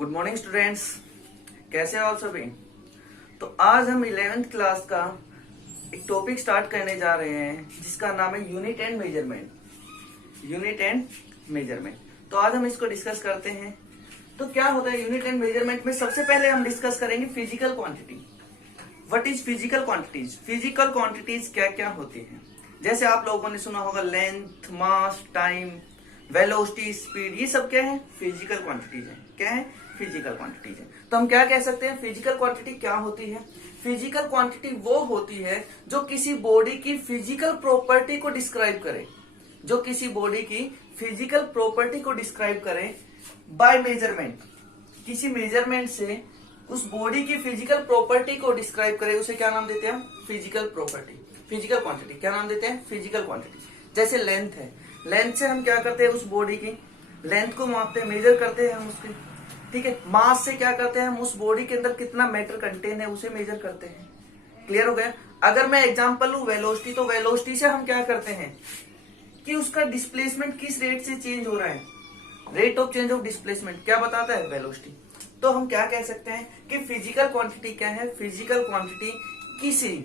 Good morning students, कैसे हो आप सभी। तो आज हम 11th क्लास का एक टॉपिक स्टार्ट करने जा रहे हैं जिसका नाम है unit and measurement. Unit and measurement, तो आज हम इसको डिस्कस करते हैं। तो क्या होता है यूनिट एंड मेजरमेंट में, सबसे पहले हम डिस्कस करेंगे physical quantity. What is physical quantities. Physical quantities क्या क्या होती हैं। जैसे आप लोगों ने सुना होगा length, mass, time, velocity, speed, ये सब क्या है, फिजिकल क्वांटिटीज है। क्या है, फिजिकल क्वांटिटीज है। तो हम क्या कह सकते हैं, फिजिकल क्वांटिटी क्या होती है। फिजिकल क्वांटिटी वो होती है जो किसी बॉडी की फिजिकल प्रॉपर्टी को डिस्क्राइब करे, जो किसी बॉडी की फिजिकल प्रॉपर्टी को डिस्क्राइब करे बाय मेजरमेंट। किसी मेजरमेंट से उस बॉडी की फिजिकल प्रॉपर्टी को डिस्क्राइब करे, उसे क्या नाम देते हैं, फिजिकल प्रॉपर्टी। फिजिकल क्वांटिटी क्या नाम देते हैं, फिजिकल क्वांटिटी। जैसे लेंथ है, लेंथ से हम क्या करते हैं, उस बॉडी की लेंथ को मापते हैं, मेजर करते हैं हम उसकी। ठीक है, मास से क्या करते हैं, हम उस बॉडी के अंदर कितना मैटर कंटेन है उसे मेजर करते हैं। क्लियर हो गया। अगर मैं एग्जांपल लूं वेलोसिटी, तो वेलोसिटी से हम क्या करते हैं कि उसका डिस्प्लेसमेंट किस रेट से चेंज हो रहा है, rate of change of displacement क्या बताता है, वेलोसिटी। तो हम क्या कह सकते हैं कि फिजिकल क्वांटिटी क्या है, फिजिकल क्वांटिटी किसी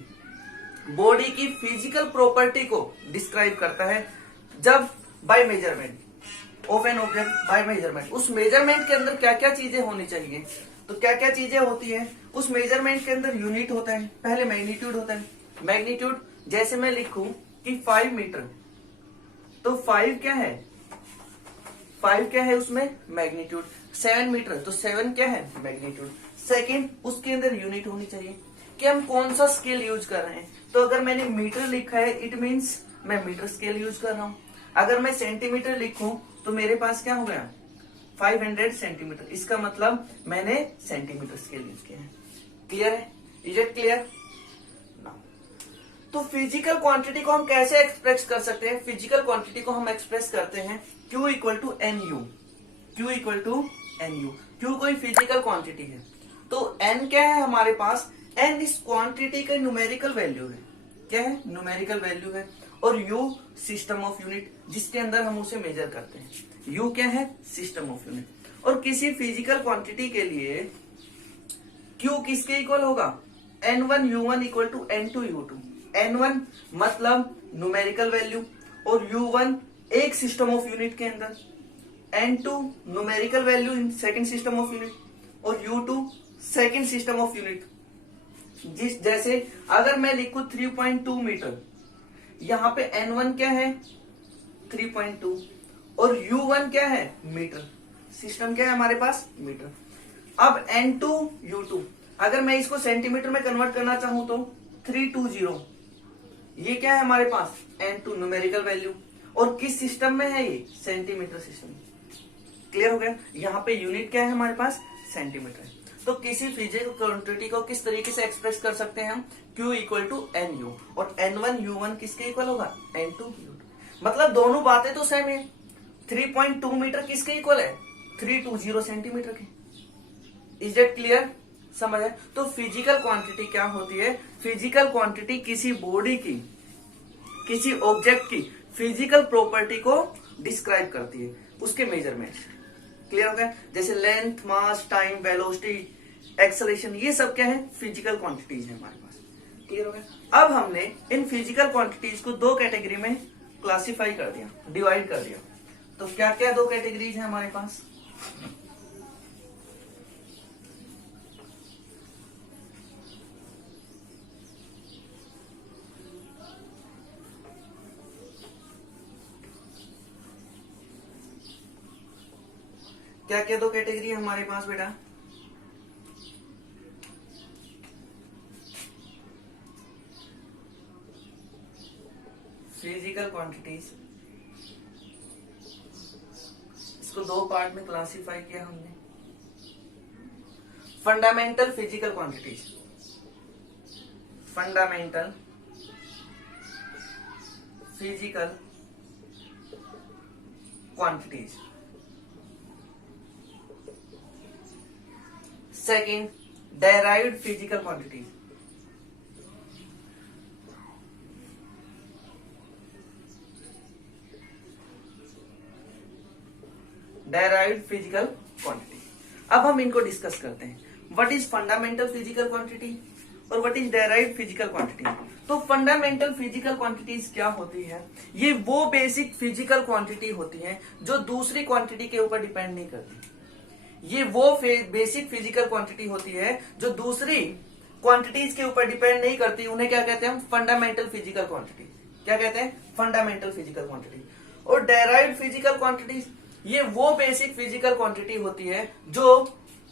बॉडी की फिजिकल प्रॉपर्टी को डिस्क्राइब करता है जब by measurement of an object by measurement. उस मेजरमेंट के अंदर क्या क्या चीजें होनी चाहिए, तो क्या क्या चीजें होती है उस मेजरमेंट के अंदर। यूनिट होता है, पहले मैग्नीट्यूड होता है। मैग्नीट्यूड जैसे मैं लिखूं कि 5 मीटर, तो 5 क्या है, 5 क्या है उसमें मैग्नीट्यूड। 7 मीटर, तो 7 क्या है, मैग्नीट्यूड। सेकंड, उसके अंदर यूनिट होनी चाहिए कि हम कौन सा स्केल यूज कर रहे हैं। तो अगर मैंने मीटर लिखा है, इट मींस मैं मीटर स्केल यूज कर रहा हूं। अगर मैं सेंटीमीटर लिखूं तो मेरे पास क्या हो गया, 500 सेंटीमीटर, इसका मतलब मैंने सेंटीमीटर स्केल यूज किया है। क्लियर है, इज इट क्लियर। तो फिजिकल क्वांटिटी को हम कैसे एक्सप्रेस कर सकते हैं, फिजिकल क्वांटिटी को हम एक्सप्रेस करते हैं Q equal to n u. Q equal to n u, Q कोई फिजिकल क्वांटिटी है, तो N क्या है हमारे पास, N इस क्वांटिटी का न्यूमेरिकल वैल्यू है। क्या है, न्यूमेरिकल वैल्यू है। और U सिस्टम ऑफ यूनिट, जिसके अंदर हम उसे मेजर करते हैं। U क्या है, सिस्टम ऑफ यूनिट। और किसी फिजिकल क्वांटिटी के लिए Q किसके इक्वल होगा, N1 U1 equal to N2 U2। N1 मतलब न्यूमेरिकल वैल्यू, और U1 एक सिस्टम ऑफ यूनिट के अंदर, N2 numerical value in second system of unit, और U2 second system of unit. जिस जैसे अगर मैं लिखूं 3.2 मीटर, यहां पे N1 क्या है 3.2, और U1 क्या है मीटर। सिस्टम क्या है हमारे पास, मीटर। अब N2 U2, अगर मैं इसको सेंटीमीटर में कन्वर्ट करना चाहूं तो 320, ये क्या है हमारे पास, N2 न्यूमेरिकल वैल्यू। और किस सिस्टम में है ये, सेंटीमीटर सिस्टम। क्लियर हो गया। यहाँ पे यूनिट क्या है हमारे पास, सेंटीमीटर है। तो किसी फिजिकल क्वांटिटी को किस तरीके से एक्सप्रेस कर सकते हैं हम, Q equal to n u, और N1 U1 किसके इक्वल होगा, N2 U2। मतलब दोनों बातें तो सेम है। 3.2 मीटर किसके इक्वल है, 320 सेंटीमीटर के। इज इट क्लियर, समझ है। तो फिजिकल क्वांटिटी क्या होती है, फिजिकल क्वांटिटी किसी बॉडी की, किसी ऑब्जेक्ट की फिजिकल प्रॉपर्टी को डिस्क्राइब करती है, उसके मेजरमेंट। क्लियर हो गया। जैसे length, mass, time, velocity, acceleration, ये सब क्या है, फिजिकल क्वांटिटीज है हमारे पास। क्लियर हो गया। अब हमने इन फिजिकल क्वांटिटीज को दो कैटेगरी में क्लासिफाई कर दिया, डिवाइड कर दिया। तो क्या क्या दो कैटेगरीज है हमारे पास, क्या क्या दो कैटेगरी है हमारे पास बेटा। फिजिकल क्वांटिटीज, इसको दो पार्ट में क्लासिफाई किया हमने। Fundamental physical quantities, fundamental physical quantities. Second, derived physical quantities. Derived physical quantity. अब हम इनको डिस्कस करते हैं। What is fundamental physical quantity और what is derived physical quantity. तो फंडामेंटल फिजिकल क्वांटिटीज क्या होती है? ये वो बेसिक फिजिकल क्वांटिटी होती है जो दूसरी क्वांटिटी के ऊपर डिपेंड नहीं करती। ये वो बेसिक फिजिकल क्वांटिटी होती है जो दूसरी क्वांटिटीज के ऊपर डिपेंड नहीं करती। उन्हें क्या कहते हैं हम? Fundamental physical quantity. क्या कहते हैं? Fundamental physical quantity. और डेराइव्ड फिजिकल क्वांटिटीज, ये वो बेसिक फिजिकल क्वांटिटी होती है जो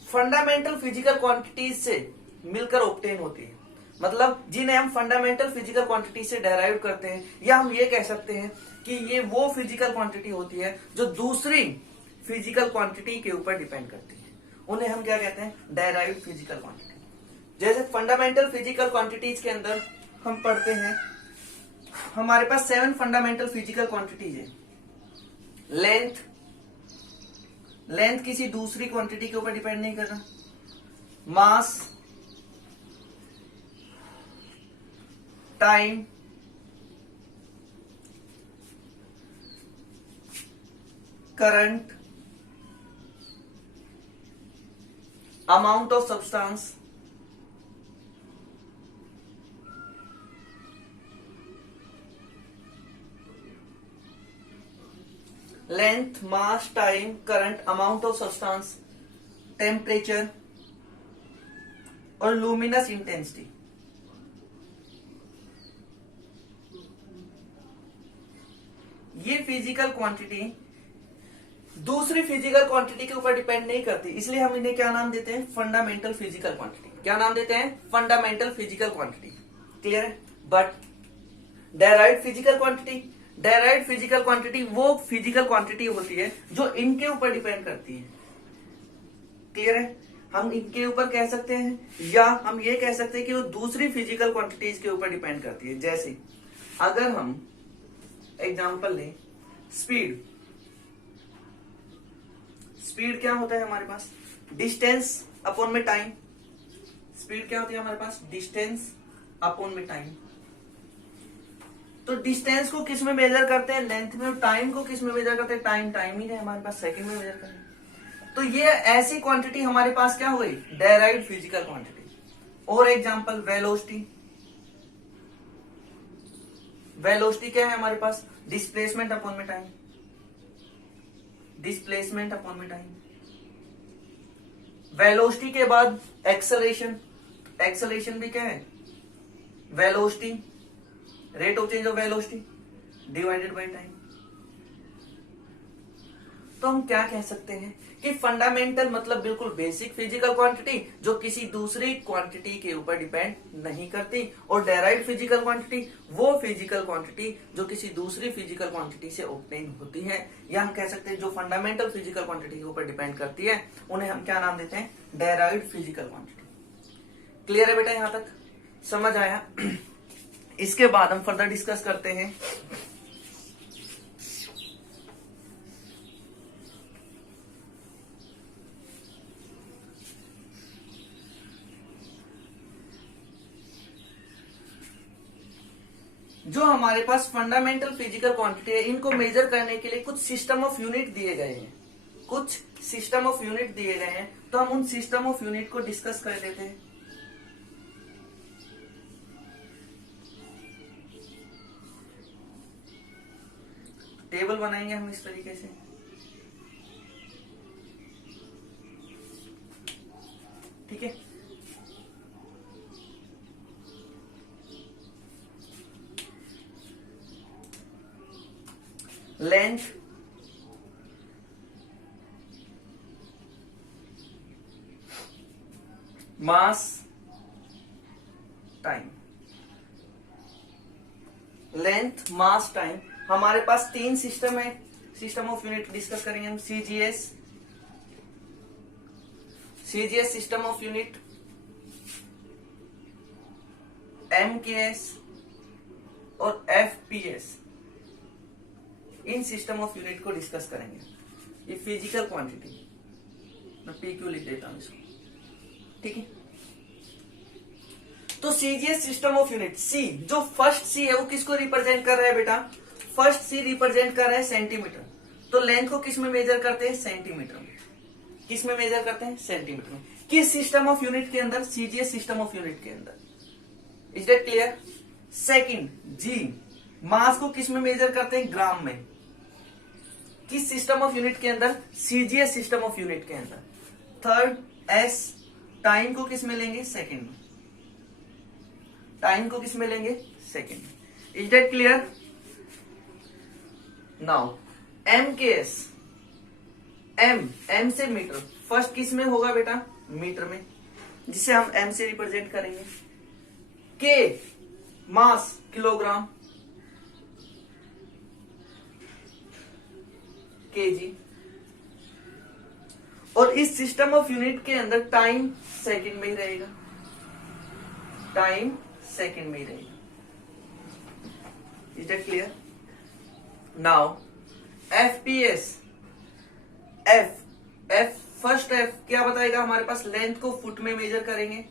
फंडामेंटल फिजिकल क्वांटिटीज से मिलकर ऑब्टेन होती है। मतलब जिन्हें हम फंडामेंटल फिजिकल क्वांटिटी से डेराइव करते हैं, या हम ये कह सकते हैं कि ये वो फिजिकल क्वांटिटी होती है जो दूसरी फिजिकल क्वांटिटी के ऊपर डिपेंड करती है। उन्हें हम क्या कहते हैं? Derived physical quantity. जैसे फंडामेंटल फिजिकल क्वांटिटीज के अंदर हम पढ़ते हैं, हमारे पास 7 फंडामेंटल फिजिकल क्वांटिटीज है। लेंथ किसी दूसरी क्वांटिटी के ऊपर डिपेंड नहीं कर रहा। Mass, time, current, amount of substance, length, mass, time, current, amount of substance, temperature और लुमिनस इंटेंसिटी। ये फिजिकल क्वांटिटी दूसरी फिजिकल क्वांटिटी के ऊपर डिपेंड नहीं करती, इसलिए हम इन्हें क्या नाम देते हैं? Fundamental physical quantity. क्या नाम देते हैं? Fundamental physical quantity. क्लियर है? But derived physical quantity, derived physical quantity वो फिजिकल क्वांटिटी होती है जो इनके ऊपर डिपेंड करती है। क्लियर है? हम इनके ऊपर कह सकते हैं, या हम ये कह सकते हैं कि वो दूसरी फिजिकल क्वांटिटीज के ऊपर डिपेंड करती है। जैसे अगर हम एग्जांपल लें, स्पीड क्या होता है हमारे पास? डिस्टेंस अपॉन में टाइम। स्पीड क्या होती है हमारे पास? डिस्टेंस अपॉन में टाइम। तो डिस्टेंस को किस में मेजर करते हैं? लेंथ में। टाइम को किस में मेजर करते हैं? टाइम ही है हमारे पास, सेकंड में मेजर करें। तो ये ऐसी क्वांटिटी हमारे पास क्या हो गई? Derived physical quantity. और एग्जांपल, वेलोसिटी क्या है हमारे पास? डिस्प्लेसमेंट अपॉन में टाइम। डिस्प्लेसमेंट अपॉन में टाइम। वेलोसिटी के बाद एक्सेलरेशन। एक्सेलरेशन भी क्या है? Velocity, rate of change of velocity divided by time. तो हम क्या कह सकते हैं कि फंडामेंटल मतलब बिल्कुल बेसिक फिजिकल क्वांटिटी जो किसी दूसरी क्वांटिटी के ऊपर डिपेंड नहीं करती, और डेराइव्ड फिजिकल क्वांटिटी वो फिजिकल क्वांटिटी जो किसी दूसरी फिजिकल क्वांटिटी से ऑब्टेन होती है, या हम कह सकते हैं जो फंडामेंटल फिजिकल क्वांटिटी के ऊपर डिपेंड करती है, उन्हें हम क्या नाम देते हैं? Derived physical quantity. क्लियर है बेटा? यहां तक समझ आया? इसके बाद हम फर्दर डिस्कस करते हैं जो हमारे पास फंडामेंटल फिजिकल क्वांटिटी है, इनको मेजर करने के लिए कुछ सिस्टम ऑफ यूनिट दिए गए हैं। कुछ सिस्टम ऑफ यूनिट दिए गए हैं, तो हम उन सिस्टम ऑफ यूनिट को डिस्कस कर लेते हैं। टेबल बनाएंगे हम इस तरीके से। ठीक है? Length, mass, time. Length, mass, time. हमारे पास 3 सिस्टम है, सिस्टम ऑफ यूनिट डिस्कस करेंगे हम। CGS system of unit, MKS और एफपीएस। इन सिस्टम ऑफ यूनिट को डिस्कस करेंगे। ये फिजिकल क्वांटिटी, मैं पीक्यू लिख देता हूं इसको। ठीक है? तो सीजीएस सिस्टम ऑफ यूनिट, सी जो फर्स्ट सी है वो किसको रिप्रेजेंट कर रहा है बेटा? फर्स्ट सी रिप्रेजेंट कर रहा है सेंटीमीटर। तो लेंथ को किस में मेजर करते हैं? सेंटीमीटर में। किस में मेजर करते हैं? सेंटीमीटर में। किस सिस्टम ऑफ यूनिट के अंदर? सीजीएस सिस्टम ऑफ यूनिट के अंदर। Is that clear? सेकंड, जी मास को किस में मेजर करते हैं? ग्राम में। किस सिस्टम ऑफ यूनिट के अंदर? सीजीएस सिस्टम ऑफ यूनिट के अंदर। थर्ड, एस, टाइम को किस में लेंगे? सेकंड में। टाइम को किस में लेंगे? सेकंड में। Is that clear? Now m k s, m से मीटर, फर्स्ट किस में होगा बेटा? मीटर में, जिसे हम एम से रिप्रेजेंट करेंगे। के, मास, किलोग्राम, केजी। और इस सिस्टम ऑफ यूनिट के अंदर टाइम सेकंड में ही रहेगा, टाइम सेकंड में ही रहेगा। Is that clear? Now FPS, F first F क्या बताएगा हमारे पास? लेंथ को फुट में मेजर करेंगे,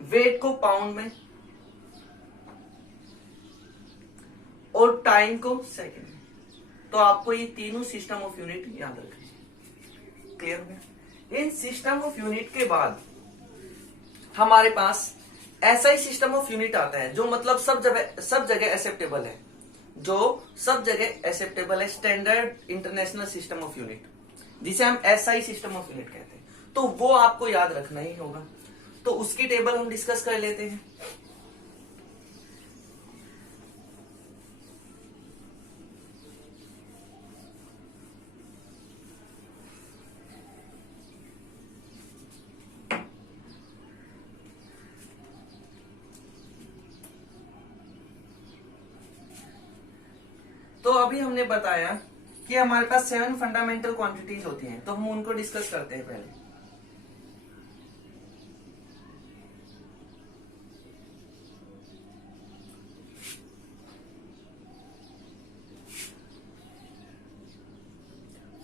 वेट को पाउंड में, और टाइम को सेकंड में। तो आपको ये तीनों सिस्टम ऑफ यूनिट याद रखने। क्लियर हो गया? इन सिस्टम ऑफ यूनिट के बाद हमारे पास ऐसा ही सिस्टम ऑफ यूनिट आता है जो मतलब सब जगह एक्सेप्टेबल है, जो सब जगह एक्सेप्टेबल है, standard international system of unit, जिसे हम एसआई सिस्टम ऑफ यूनिट कहते हैं। तो वो आपको याद रखना ही होगा। तो उसकी टेबल हम डिस्कस कर लेते हैं। तो अभी हमने बताया कि हमारे पास 7 फंडामेंटल क्वांटिटीज होती हैं, तो हम उनको डिस्कस करते हैं पहले।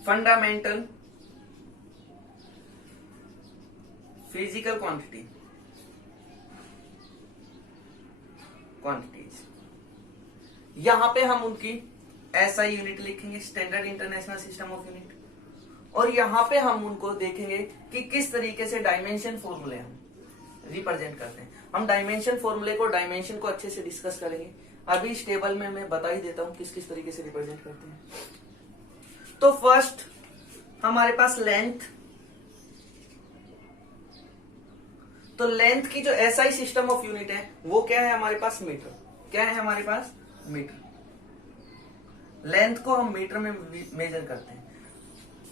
फंडामेंटल फिजिकल क्वांटिटीज, यहां पे हम उनकी एसआई यूनिट लिखेंगे, standard international system of unit, और यहां पे हम उनको देखेंगे कि किस तरीके से डायमेंशन फॉर्मूले हम रिप्रेजेंट करते हैं। हम डायमेंशन फॉर्मूले को, डायमेंशन को अच्छे से डिस्कस करेंगे। अभी इस टेबल में मैं बता ही देता हूं किस किस तरीके से रिप्रेजेंट करते हैं। तो फर्स्ट हमारे पास लेंथ, तो लेंथ की जो एसआई सिस्टम ऑफ यूनिट है वो क्या है हमारे पास? मीटर। क्या है हमारे पास? मीटर। लेंथ को हम मीटर में मेजर करते हैं।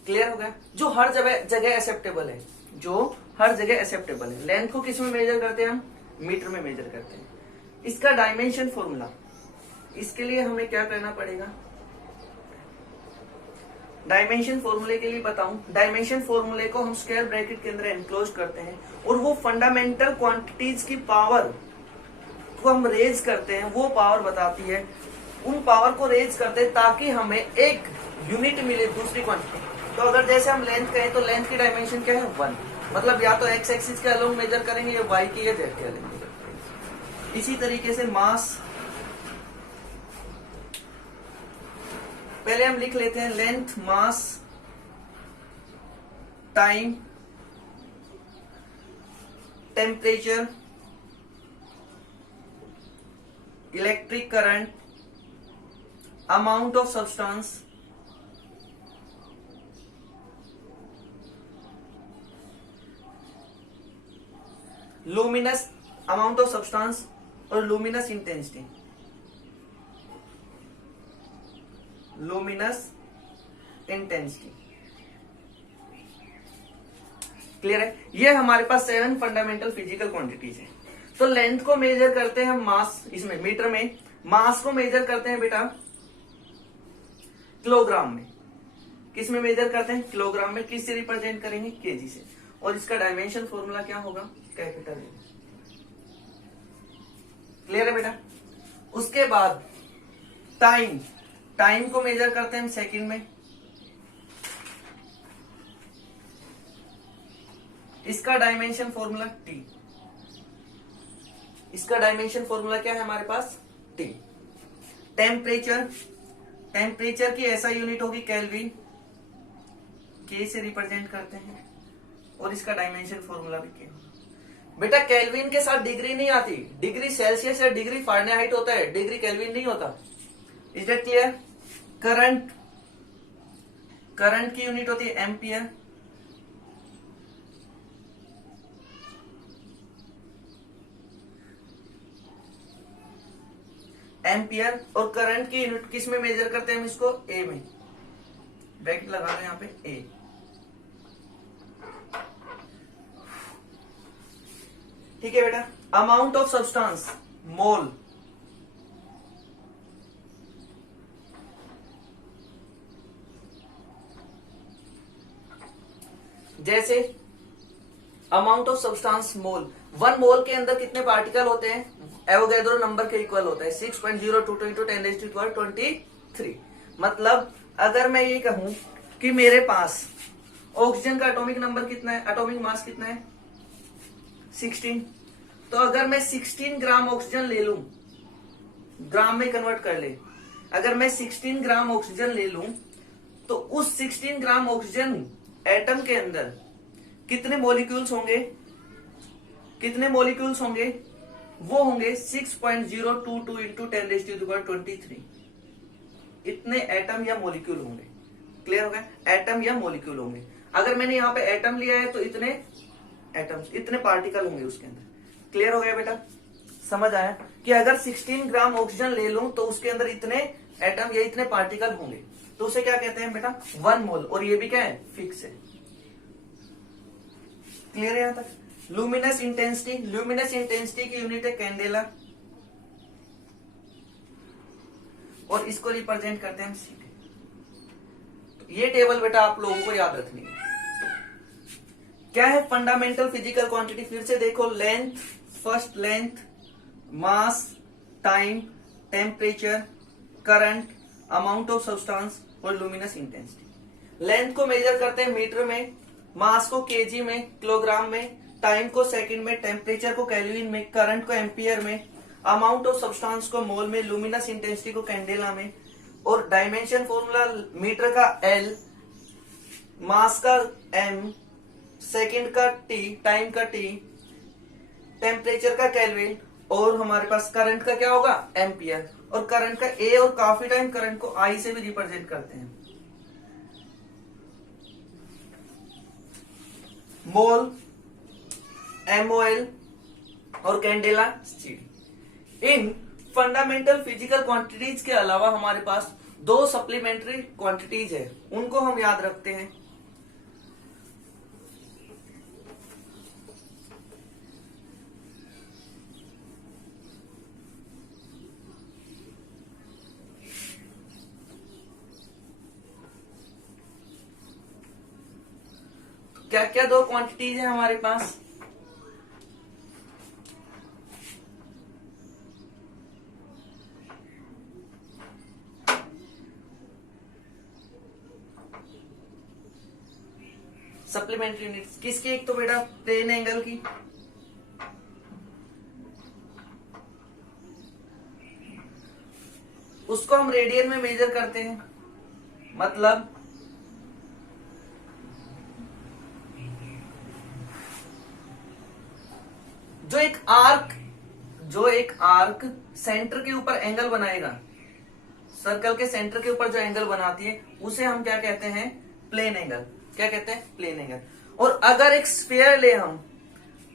क्लियर हो गया? जो हर जगह एक्सेप्टेबल है, जो हर जगह एक्सेप्टेबल है। लेंथ को किस में मेजर करते हैं हम? मीटर में मेजर करते हैं। इसका डायमेंशन फॉर्मूला, इसके लिए हमें क्या करना पड़ेगा? डायमेंशन फॉर्मूले के लिए बताऊं, डायमेंशन फॉर्मूले को हम स्क्वायर ब्रैकेट के अंदर एनक्लोज करते हैं, और वो फंडामेंटल क्वांटिटीज की पावर को हम रेज करते हैं। वो पावर बताती है, उन पावर को रेज करते हैं ताकि हमें एक यूनिट मिले दूसरी क्वांटिटी। तो अगर जैसे हम लेंथ कहें तो लेंथ की डायमेंशन क्या है? 1। मतलब या तो एक्स एक्सिस के अलोंग मेजर करेंगे, या वाई की, या जेड के अलोंग मेजर करेंगे। इसी तरीके से मास, पहले हम लिख लेते हैं length, mass, time, temperature, electric current, amount of substance, luminous, amount of substance और luminous intensity, luminous intensity. Clear है? ये हमारे पास 7 फंडामेंटल फिजिकल क्वांटिटीज है। तो लेंथ को मेजर करते हैं हम मास, इसमें मीटर में। मास को मेजर करते हैं बेटा किलोग्राम में। किस में मेजर करते हैं? किलोग्राम में। किस से रिप्रेजेंट करेंगे? केजी से। और इसका डायमेंशन फॉर्मूला क्या होगा? Capital A. क्लियर है बेटा? उसके बाद टाइम, टाइम को मेजर करते हैं हम सेकंड में। इसका डायमेंशन फॉर्मूला टी। इसका डायमेंशन फॉर्मूला क्या है हमारे पास? टी। टेम्परेचर, टेम्परेचर की ऐसा यूनिट होगी केल्विन। के से रिप्रेजेंट करते हैं और इसका डायमेंशन फॉर्मूला भी के। बेटा केल्विन के साथ डिग्री नहीं आती, डिग्री सेल्सियस या डिग्री फारेनहाइट होता है, डिग्री केल्विन नहीं होता। Is that clear? करंट की यूनिट होती है एम्पियर, एम्पियर, और करंट की यूनिट किस में मेजर करते हैं हम इसको? ए में। ब्रैकेट लगा रहे हैं यहाँ पे ए। ठीक है बेटा। अमाउंट ऑफ सब्सटेंस मोल, जैसे अमाउंट ऑफ सब्सटेंस मोल, 1 मोल के अंदर कितने पार्टिकल होते हैं? एवोगैड्रो नंबर के इक्वल होता है 6.02 into 10⁻23। मतलब अगर मैं ये कहूं कि मेरे पास ऑक्सीजन का एटॉमिक नंबर कितना है, एटॉमिक मास कितना है? 16। तो अगर मैं 16 ग्राम ऑक्सीजन ले लूं, ग्राम में कन्वर्ट कर ले, अगर मैं 16 ग्राम ऑक्सीजन ले लूं तो उस 16 ग्राम ऑक्सीजन एटम के अंदर कितने मॉलिक्यूल्स होंगे? कितने मॉलिक्यूल्स होंगे? वो होंगे 6.022 into 10⁻23। इतने एटम या मॉलिक्यूल होंगे। क्लियर हो गया? एटम या मॉलिक्यूल होंगे। अगर मैंने यहाँ पे एटम लिया है तो इतने एटम्स, इतने पार्टिकल होंगे उसके अंदर। क्लियर हो गया बेटा? समझ आया कि अगर 16 ग्राम ऑक्सीजन ले लूं तो उसके अंदर इतने एटम या इतने पार्टिकल होंगे, तो उसे क्या कहते हैं बेटा? 1 मोल। और ये भी क्या है? फिक्स है। क्लियर है यहां तक? लुमिनस इंटेंसिटी, लुमिनस इंटेंसिटी की यूनिट है कैंडेला, और इसको रिप्रेजेंट करते हैं हम सीटी। तो ये टेबल बेटा आप लोगों को याद रखनी है। क्या है फंडामेंटल फिजिकल क्वांटिटी? फिर से देखो, length, first length, mass, time, temperature, current, amount of substance और लुमिनस इंटेंसिटी। लेंथ को मेजर करते हैं मीटर में, मास को केजी में, किलोग्राम में, टाइम को सेकंड में, टेम्परेचर को केल्विन में, करंट को एम्पियर में, अमाउंट ऑफ सब्सटेंस को मोल में, लुमिनस इंटेंसिटी को कैंडेला में, और डायमेंशन फॉर्मूला मीटर का एल, मास का एम, सेकंड का टी, टाइम का टी, टेम्परेचर का केल्विन, और हमारे पास करंट का क्या होगा? एम्पियर। और करंट का ए, और काफी टाइम करंट को आई से भी रिप्रेजेंट करते हैं। मोल, एमओएल और कैंडेला सीडी। इन फंडामेंटल फिजिकल क्वांटिटीज के अलावा हमारे पास 2 सप्लीमेंट्री क्वांटिटीज है, उनको हम याद रखते हैं। क्या क्या 2 क्वांटिटीज है हमारे पास? सप्लीमेंट्री यूनिट्स किसकी? एक तो बेटा प्लेन एंगल की, उसको हम रेडियन में मेजर करते हैं। मतलब जो एक आर्क सेंटर के ऊपर एंगल बनाएगा, सर्कल के सेंटर के ऊपर जो एंगल बनाती है उसे हम क्या कहते हैं? Plane angle. क्या कहते हैं? Plane angle. और अगर एक स्फीयर ले हम,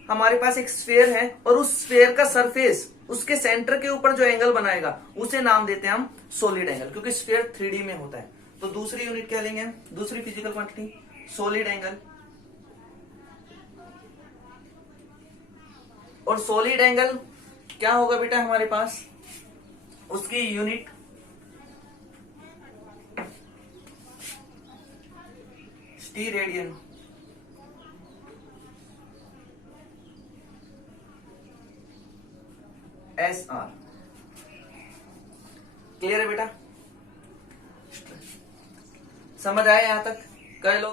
हमारे पास एक स्फीयर है और उस स्फीयर का सरफेस उसके सेंटर के ऊपर जो एंगल बनाएगा उसे नाम देते हैं हम सॉलिड एंगल, क्योंकि स्फीयर 3D में होता है। तो दूसरी यूनिट क्या लेंगे हम? दूसरी फिजिकल क्वांटिटी सॉलिड एंगल। और सॉलिड एंगल क्या होगा बेटा हमारे पास? उसकी unit T radian. SR। Clear है बेटा? समझ आया यहां तक? कई लोग